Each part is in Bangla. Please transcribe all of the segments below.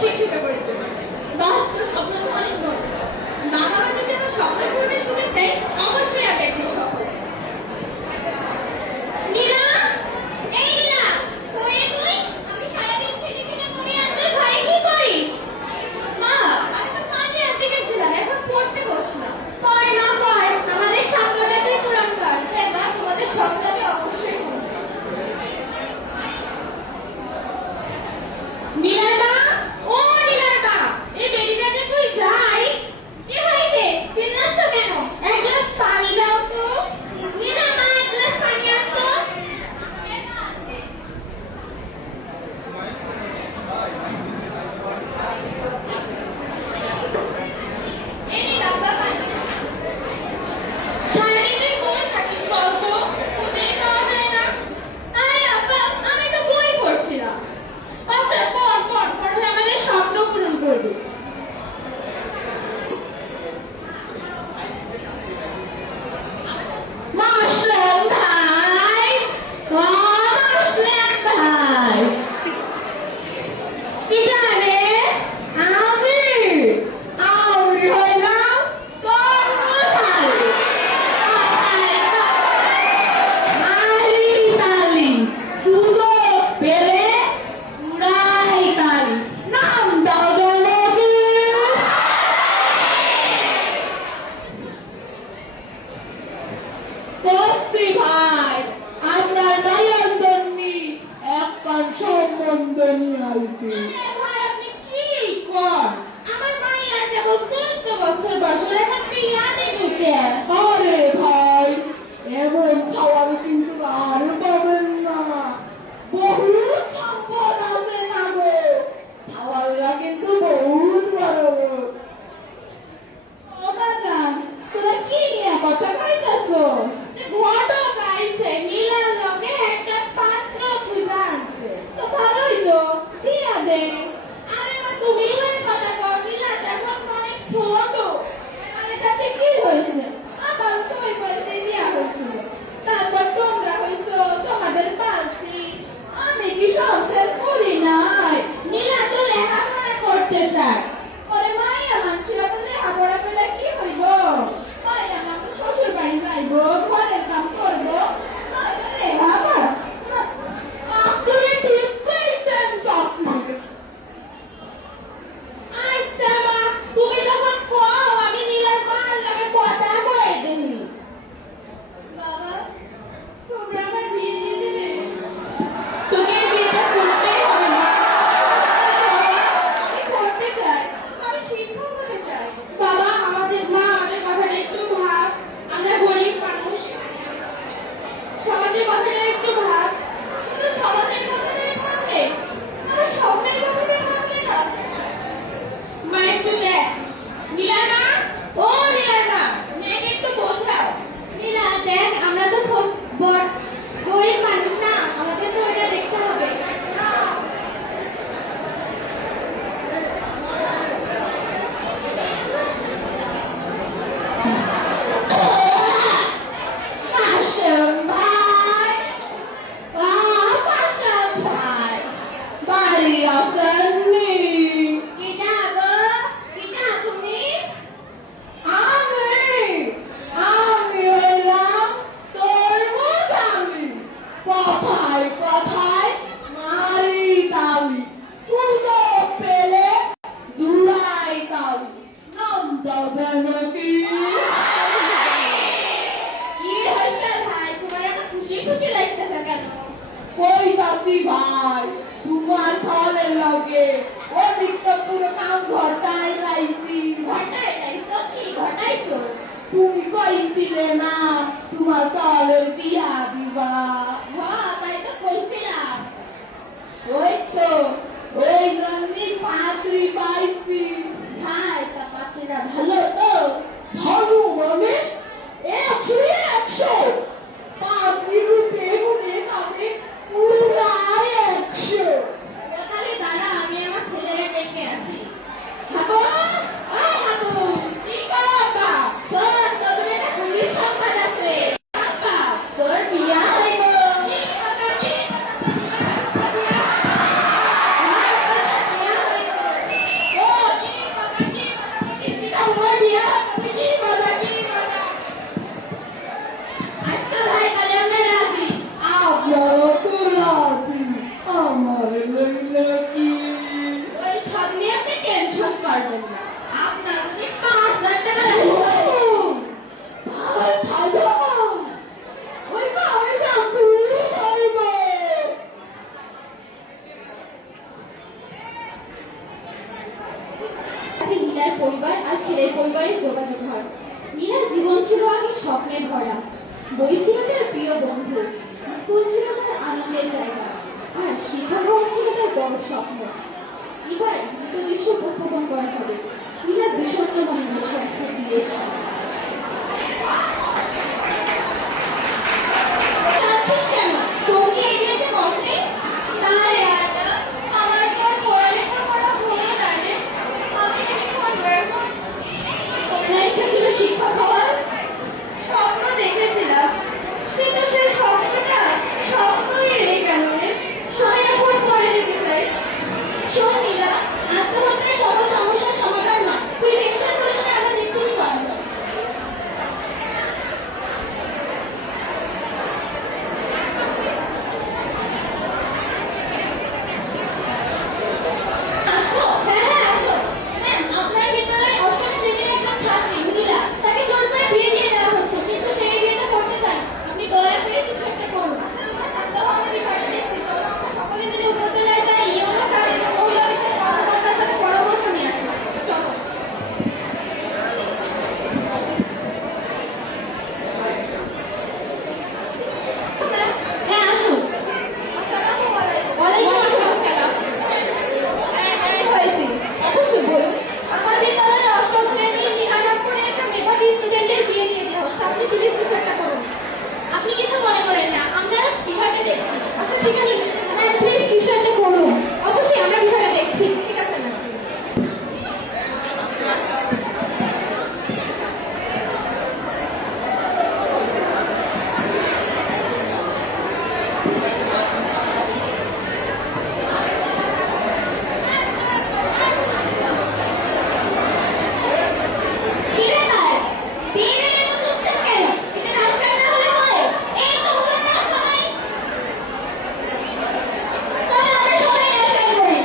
শিক্ষিত করে তুলবে। বাস তোর স্বপ্ন তো অনেক বড়। মা বাবা যদি আমার স্বপ্ন পূরণের সুযোগ দেয়, অবশ্যই আমি একদিন সফল। নীলা, এই নীলা, কই রে তুই? আমি সারাদিন খেটে খেটে মরে আর তুই ঘরে কি করিস? মা, আমি তো কাজে আনতে গেছিলাম, এখন পড়তে বসলাম। পড় না পড়, আমাদের স্বপ্নটা তুই পূরণ কর। মা, তোমাদের স্বপ্ন আমি অবশ্যই পূরণ করব। নীলার মা, ও নীলার মা, এই বেরিটাকে তুই যাই। কি হয়েছে? চিল্লাচ্ছ কেন? এক গ্লাস পানি দাও তো। নীলার মা, এক গ্লাস পানি আন তো। এই নে ডাব্বা পানি। সারাদিন তুই কই থাকিস বলতো? খুঁজেই পাওয়া যায় না। আরে আব্বা, আমি তো বই পড়ছিলাম। আচ্ছা পড় পড়, পড়লে আমাদের স্বপ্ন পূরণ করবি। মাশরুম ভাই, মাশরুম ভাই, কি জানে আমি আমি হইলাম কর্মচারী। আলি তালি সুযোগ পেলে উড়াই তালি, নাম দাও জনকে। কস্তি ভাই, আপনার মায়ের জন্য একখান সম্বন্ধ নিয়ে আইছি। ভাই আপনি কি কর? আমার মায়ের কেবল 14 বছর বয়স, এখন বিয়া দিতে। আরে ভাই, এমন সওয়াল কিন্তু আর পাবেন না। বহু সম্পদ আছে না গো, সওয়ালরা কিন্তু বহুত বড়। ও বাজান, তোরা কি নিয়ে কথা কইতাছো? ঘটক আইছে, নীলার লগে একটা পাত্র খুঁজা আনছে। তো ভালোই তো, দিয়া দে। আরে মা, তুমি হয়ে কথা কও, নীলা এখন অনেক ছোট। আরে তাতে কি হয়েছে? আমার তো ওই বয়সে বিয়া হয়েছিল। তারপর তোমরা হইছো, তোমাদের পালছি। আমি কি সংসার করি নাই? নীলা তো লেখাপড়া করতে চায়। ওরে মাইয়া মানুষেরা তো লেখাপড়া করলে কি হইব? মাইয়া মানুষ শ্বশুর বাড়ি যাইব, ঘরের কাম করবো। লেখাপড়া তুমি ঠিক কইছেন চাচি। আচ্ছা মা, তুমি যখন কও আমি নীলার মার লাগে কথা কয়ে দিই। বাবা, তুমি আমার বিয়ে দিয়ে দিলে। তুমি এই বিয়েটা করতেই হবে না। আমি পড়তে চাই, আমি শিক্ষক হতে চাই। বাবা, আমাদের কথাটা একটু ভাব। আমরা গরিব মানুষ, সমাজের কথাটা একটু ভাব। শুধু সমাজের কথাটাই ভাবলে, আমার স্বপ্নের কথাটাই ভাবলে না। মা একটু দেখ। নীলা মা, ও নীলা মা, মেয়েকে একটু বোঝাও। নীলা দেখ, আমরা তো সব গরিব মানুষ না, আমাদের তো এটা দেখতে হবে। কাশেম ভাই, কাশেম ভাই, বাড়ি আসেননি? কিটা গো, কিটা তুমি? আমি আমি হইলাম তরমুজ আলি। কথায় কথায় মারি তালি, সুযোগ পেলে জুড়াই তালি, নামটা যেন কি? কি হইছে ভাই, তোমার এত খুশি খুশি লাগতেছে কেন? কই চাচি ভাই, তোমার ফলের লগে ওদিকটা পুরো কাম ঘটাই লাইছি। ঘটাই লাইছো? কি ঘটাইছো? তুমি কইছিলে না তোমার ফলের বিয়া দিবা। হ্যাঁ, তাই তো কইছিলাম। ওই তো, ওই জন্যই পাত্রী পাইছি। ভাই, তা পাত্রীরা ভালো তো? ভালো মানে 100 পাত্রী রূপে গুণে আমি পুরাই 100। তাহলে দাঁড়া, আমি আমার ছেলেরা ডেকে আসি। হাবু, ওই হাবু, কি করো বাবা? শোন, তোদের একটা পুলিশ সংবাদ আছে। বাবা, তোর বিয়া হইব। মীরার পরিবার আর ছেলের পরিবারের যোগাযোগ হয়। মীরার জীবন ছিল আগে স্বপ্নে ভরা। বই ছিল তার প্রিয় বন্ধু, স্কুল ছিল তার আনন্দের জায়গা, আর শিক্ষক হওয়া ছিল তার বড় স্বপ্ন। এবার দ্রুত দৃশ্য উপস্থাপন করা হবে। মীরা বিষণ্ণ মনে বসে আছে বিয়ের সাথে। শিক্ষক হওয়ার স্বপ্ন দেখেছিলাম, কিন্তু সেই স্বপ্নটা স্বপ্নই রয়ে গেল রে। সবাই এখন পরে যেতে চাই। শোন নীলা, আত্মহত্যা সকল সমস্যার সমাধান না। তুই টেনশন করিস না, আমরা দেখছি কি করা যায়। আসো? হ্যাঁ হ্যাঁ আসো। ম্যাম, আপনার বিদ্যালয়ের অষ্টম শ্রেণীর একজন ছাত্রী নীলা, তাকে জোর করে বিয়ে দিয়ে দেওয়া হচ্ছে, কিন্তু সে এই বিয়েটা করতে চান না। আপনি দয়া করে কিছু একটা করুন। আচ্ছা, তোমরা শান্ত হও, আমি বিষয়টা দেখছি। তবে আমরা সকলে মিলে উপজেলায় যাই, ইউনো স্যার এবং মহিলা বিষয়ক কর্মকর্তার সাথে পরামর্শ নিয়ে আসি। চলো। হ্যাঁ আসুন। আসসালামু আলাইকুম। ওয়ালাইকুম আসসালাম। কি হয়েছে? অবশ্যই বলুন। আমার বিদ্যালয়ের অষ্টম শ্রেণীর নীলা নাম করে একটা মেধাবী স্টুডেন্টের বিয়ে দিয়ে দেওয়া হচ্ছে। আপনি প্লিজ কিছু একটা করুন। আপনি কিছু মনে করেন না, আমরা বিষয়টা দেখছি। আচ্ছা ঠিক আছে, হ্যাঁ প্লিজ কিছু একটা করুন। অবশ্যই আমরা বিষয়টা দেখছি। ঠিক আছে ম্যাম। কি ব্যাপার? বিয়ে মেনে তো চুপচাপ কেন? এটা রাস্তায় না হলে হয়? এই তো হলো না সবাই। তবে আমরা সবাই রাস্তায় করি।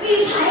Please